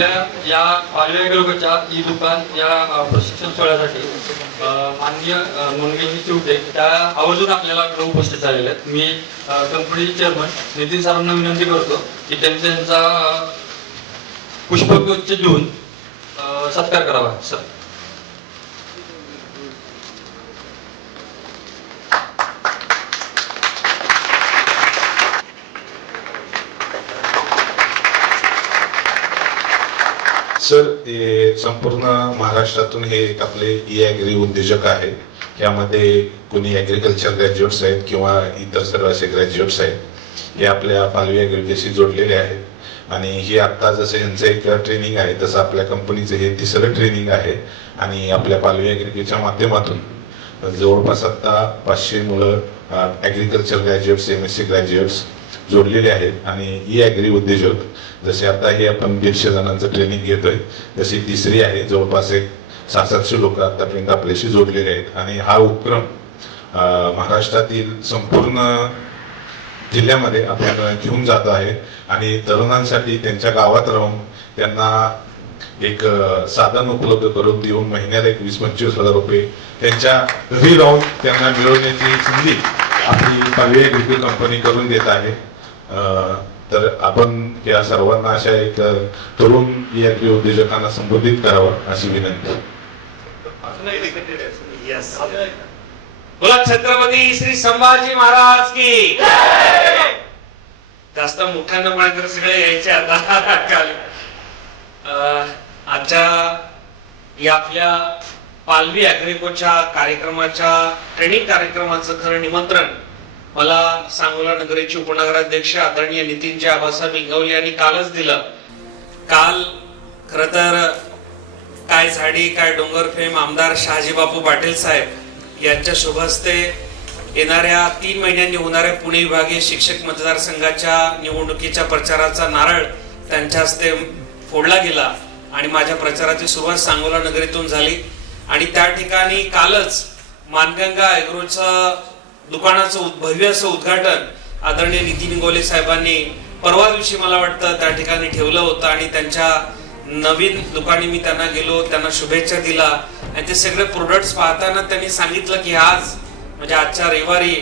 आपल्या या पालव्या ग्रुपच्या ई दुकान या प्रशिक्षण सोहळ्यासाठी माननीय मंगेशजी चिवटे त्या आवर्जून आपल्याला उपस्थित झालेले आहेत. मी कंपनीचे चेअरमन नितीन सरांना विनंती करतो की त्यांचा पुष्पगुच्छ देऊन सत्कार करावा. सर सर हे संपूर्ण महाराष्ट्रातून हे एक आपले ई ॲग्री उद्योजक आहेत. यामध्ये कोणी ॲग्रिकल्चर ग्रॅज्युएट्स आहेत किंवा इतर सर्व असे ग्रॅज्युएट्स आहेत. हे आपल्या पालवी ॲग्रीशी जोडलेले आहेत आणि हे आत्ता जसं यांचं एक ट्रेनिंग आहे तसं आपल्या कंपनीचं हे तिसरं ट्रेनिंग आहे. आणि आपल्या पालवी ॲग्रीच्या माध्यमातून जवळपास आता 500 मुलं ॲग्रिकल्चर ग्रॅज्युएट्स MSc ग्रॅज्युएट्स जोडलेले आहेत. आणि ई ॲग्री उद्योजक जसे आता हे आपण 150 जणांचं ट्रेनिंग घेतोय तशी तिसरी आहे. जवळपास एक 600-700 लोक आतापर्यंत आपल्याशी जोडलेले आहेत. आणि हा उपक्रम महाराष्ट्रातील संपूर्ण जिल्ह्यामध्ये आपण घेऊन जात आहे. आणि तरुणांसाठी त्यांच्या गावात राहून त्यांना एक साधन उपलब्ध करून देऊन महिन्याला 20-25 हजार रुपये त्यांच्या घरी राहून त्यांना मिळवण्याची संधी आपली पालवी ॲग्री कंपनी करून देत आहे. तर आपण या सर्वांना अशा एक तरुण ई ॲग्री उद्योजकांना संबोधित करावं अशी विनंती. बोला छत्रपती श्री संभाजी महाराज की जास्त मोठ्यानं म्हणकर सगळे यायचे आता आजच्या या आपल्या पालवी ॲग्रीकोच्या कार्यक्रमाच्या ट्रेनिंग कार्यक्रमाचं खरं निमंत्रण मला सांगोला नगरीचे उपनगराध्यक्ष आदरणीय नितीनजी आबासाहेब इंगवले यांनी कालच दिलं. काल खर तर काय झाडी काय डोंगर फेम आमदार शहाजी बापू पाटील साहेब यांच्या शुभ हस्ते येणाऱ्या 3 महिन्यांनी होणाऱ्या पुणे विभागीय शिक्षक मतदारसंघाच्या निवडणुकीच्या प्रचाराचा नारळ त्यांच्या हस्ते फोडला गेला आणि माझ्या प्रचाराची सुरुवात सांगोला नगरीतून झाली. आणि त्या ठिकाणी कालच मानगंगा ॲग्रोचं दुकानाचं भव्य असं उद्घाटन आदरणीय नितीन इंगोले साहेबांनी परवा दिवशी मला वाटतं त्या ठिकाणी ठेवलं होतं. आणि त्यांच्या नवीन दुकानी मी त्यांना गेलो, त्यांना शुभेच्छा दिला. आणि ते सगळे प्रोडक्ट्स पाहताना त्यांनी सांगितलं की आज म्हणजे आजच्या रविवारी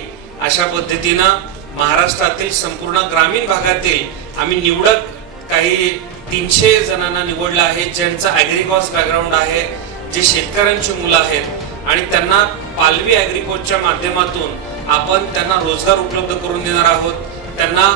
अशा पद्धतीनं महाराष्ट्रातील संपूर्ण ग्रामीण भागातील आम्ही निवडक काही 300 जणांना निवडलं आहे ज्यांचं ॲग्रिकॉस बॅकग्राऊंड आहे, जे शेतकऱ्यांची मुलं आहेत. आणि त्यांना पालवी ॲग्रिकोच्या माध्यमातून आपण त्यांना रोजगार उपलब्ध करून देणार आहोत. त्यांना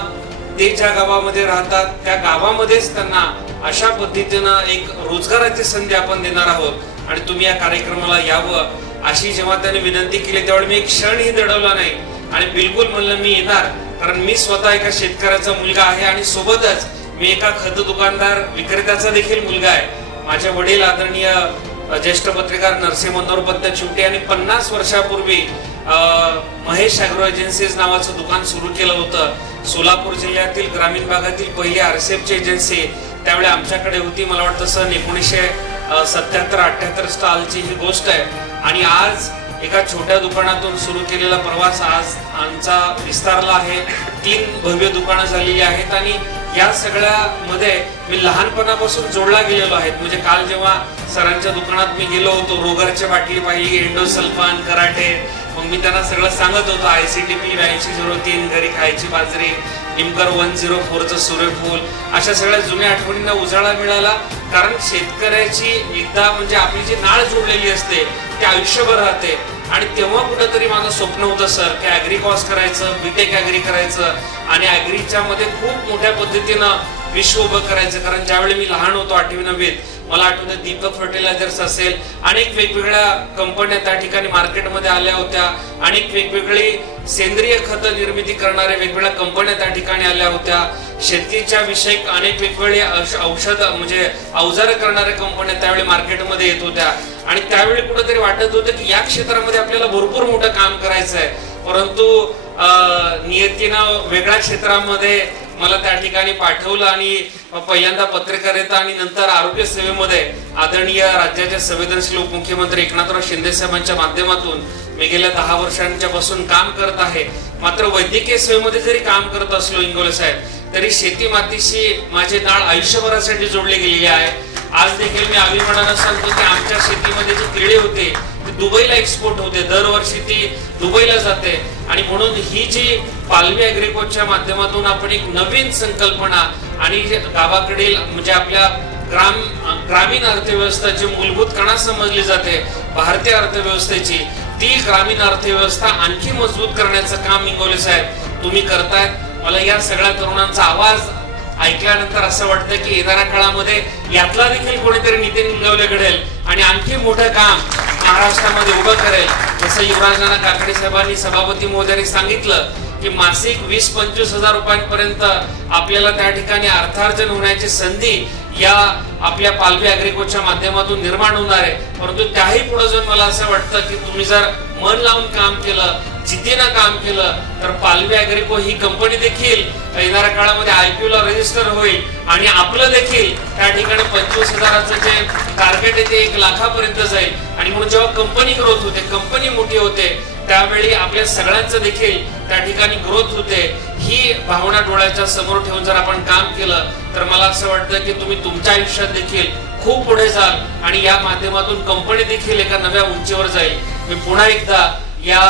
ते ज्या गावामध्ये राहतात त्या गावामध्येच त्यांना अशा पद्धतीनं एक रोजगाराची संधी आपण देणार आहोत. आणि तुम्ही या कार्यक्रमाला यावं अशी जेव्हा त्यांनी विनंती केली त्यावेळी मी एक क्षणही दडवला नाही आणि बिलकुल म्हणलं मी येणार. कारण मी स्वतः एका शेतकऱ्याचा मुलगा आहे आणि सोबतच मी एका खत दुकानदार विक्रेत्याचा देखील मुलगा आहे. माझे वडील आदरणीय ज्येष्ठ पत्रकार नरसिंह मनोहरपंत चिवटे यांनी 50 वर्षापूर्वी महेश ॲग्रो एजन्सीज नावाचं दुकान सुरू केलं होतं. सोलापूर जिल्ह्यातील ग्रामीण भागातील पहिली RCFची एजन्सी त्यावेळी आमच्याकडे होती. मला वाटतं सन 1977-78 स्टॉलची ही गोष्ट आहे. आणि आज एका छोट्या दुकानातून सुरू केलेला प्रवास आज आमचा विस्तारला आहे. 3 भव्य दुकानं झालेली आहेत. आणि या सगळ्यामध्ये मी लहानपणापासून जोडला गेलेलो आहे. म्हणजे काल जेव्हा सरांच्या दुकानात मी गेलो होतो, रोगरची बाटली पाहिली, एंडोसल्फान, कराटे, मग मी त्यांना सगळं सांगत होतो. ICTP 8203 घरी खायची बाजरी, निमकर 104चं सूर्यफूल, अशा सगळ्या जुन्या आठवणींना उजाळा मिळाला. कारण शेतकऱ्याची एकदा म्हणजे आपली जी नाळ जोडलेली असते ती आयुष्यभर राहते. आणि तेव्हा कुठंतरी माझं स्वप्न होतं सर की ॲग्रिकॉस करायचं, BTech ॲग्री करायचं आणि ॲग्रीच्या मध्ये खूप मोठ्या पद्धतीनं विश्व उभं करायचं. कारण ज्यावेळी मी लहान होतो 8वी-9वीत मला आठवतं दीपक फर्टिलायझर्स असेल, अनेक वेगवेगळ्या कंपन्या त्या ठिकाणी मार्केटमध्ये आल्या होत्या. अनेक वेगवेगळी सेंद्रिय खत निर्मिती करणाऱ्या वेगवेगळ्या कंपन्या त्या ठिकाणी आल्या होत्या. शेतीच्या विषयक अनेक वेगवेगळे औषध म्हणजे अवजारं करणाऱ्या कंपन्या त्यावेळी मार्केटमध्ये येत होत्या. आणि त्यावेळी कुठेतरी वाटत होतं की या क्षेत्रामध्ये आपल्याला भरपूर मोठं काम करायचं आहे. परंतु नियतीनं वेगळ्या क्षेत्रामध्ये मला त्या ठिकाणी पाठवलं आणि पहिल्यांदा पत्रकारिता आणि नंतर आरोग्य सेवेमध्ये आदरणीय राज्याचे संवेदनशील उपमुख्यमंत्री एकनाथराव शिंदे साहेबांच्या माध्यमातून मी गेल्या 10 वर्षांच्या पासून काम करत आहे. मात्र वैद्यकीय सेवेमध्ये जरी काम करत असलो इंगोले साहेब तरी शेती मातीशी माझे नाळ आयुष्यभरासाठी जोडले गेलेले आहे. आज देखील मी अभिमानानं सांगतो की आमच्या शेतीमध्ये जी केळी होते ती दुबईला एक्सपोर्ट होते, दरवर्षी ती दुबईला जाते. आणि म्हणून ही जी पालवी ॲग्रिकोच्या माध्यमातून आपण एक नवीन संकल्पना आणि गावाकडील म्हणजे आपल्या ग्रामीण अर्थव्यवस्था जी मूलभूत कणा समजली जाते भारतीय अर्थव्यवस्थेची, ती ग्रामीण अर्थव्यवस्था आणखी मजबूत करण्याचं काम इंगोले साहेब तुम्ही करतायत. मला या सगळ्या तरुणांचा आवाज ऐकल्यानंतर असं वाटतं की येणाऱ्या काळामध्ये यातला देखील कोणीतरी नितीन इंगवले घडेल आणि आणखी मोठं काम महाराष्ट्रामध्ये उभं करेल. जसं युवराजांना काकडे साहेबांनी सभापती महोदयांनी सांगितलं की मासिक 20-25 हजार रुपयांपर्यंत आपल्याला त्या ठिकाणी अर्थार्जन होण्याची संधी या आपल्या पालवी ॲग्रिकोच्या माध्यमातून निर्माण होणार आहे. परंतु त्याही पुढे जाऊन मला असं वाटतं की तुम्ही जर मन लावून काम केलं, जिद्दीनं काम केलं, तर पालवी ॲग्रिको ही कंपनी देखील येणाऱ्या काळामध्ये IPO ला रजिस्टर होईल आणि आपलं देखील त्या ठिकाणी 25,000चं जे टार्गेट आहे ते 1 लाखापर्यंत जाईल. आणि म्हणून जेव्हा कंपनी ग्रोथ होते, कंपनी मोठी होते, त्यावेळी आपल्या सगळ्यांचं देखील त्या ठिकाणी ग्रोथ होते. ही भावना डोळ्याच्या समोर ठेवून जर आपण काम केलं तर मला असं वाटतं की तुम्ही तुमच्या आयुष्यात देखील खूप पुढे जाल आणि या माध्यमातून कंपनी देखील एका नव्या उंचीवर जाईल. मी पुन्हा एकदा या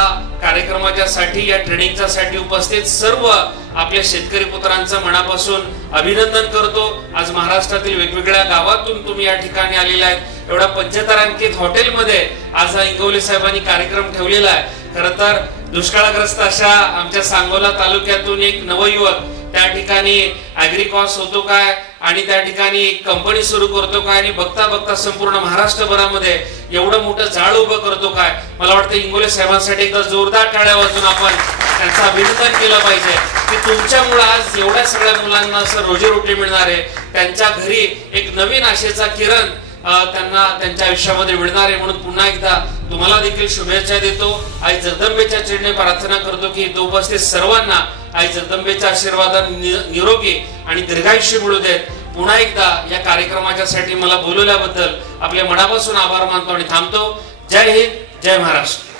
कार्यक्रमाच्या साठी, या ट्रेनिंगच्या साठी उपस्थित सर्व आपल्या शेतकरी पुत्रांचं मनापासून अभिनंदन करतो. आज महाराष्ट्रातील वेगवेगळ्या गावातून तुम्ही या ठिकाणी आलेले आहेत. एवढ्या 75 अंकित हॉटेलमध्ये आज हा इंगवले साहेबांनी कार्यक्रम ठेवलेला आहे. खरं तर दुष्काळग्रस्त अशा आमच्या सांगोला तालुक्यातून एक नवयुवक त्या ठिकाणी ॲग्रिकॉस होतो काय आणि त्या ठिकाणी एक कंपनी सुरू करतो काय आणि बघता बघता संपूर्ण महाराष्ट्रभरामध्ये एवढं मोठं जाळ उभं करतो काय. मला वाटतं इंगोले साहेबांसाठी एकदा जोरदार टाळ्या वाजून आपण त्यांचं अभिनंदन केलं पाहिजे की तुमच्यामुळे आज एवढ्या सगळ्या मुलांना असं रोजीरोटी मिळणार आहे. त्यांच्या घरी एक नवीन आशेचा किरण त्यांना त्यांच्या आयुष्यामध्ये मिळणार आहे. म्हणून पुन्हा एकदा तुम्हाला देखील शुभेच्छा देतो. आई जगदंबेच्या चरणी प्रार्थना करतो की तो उपस्थित सर्वांना आई जगदंबेच्या आशीर्वादाने निरोगी आणि दीर्घायुष्य मिळू देत. पुन्हा एकदा या कार्यक्रमाच्या साठी मला बोलवल्याबद्दल आपल्या मनापासून आभार मानतो आणि थांबतो. जय हिंद, जय महाराष्ट्र.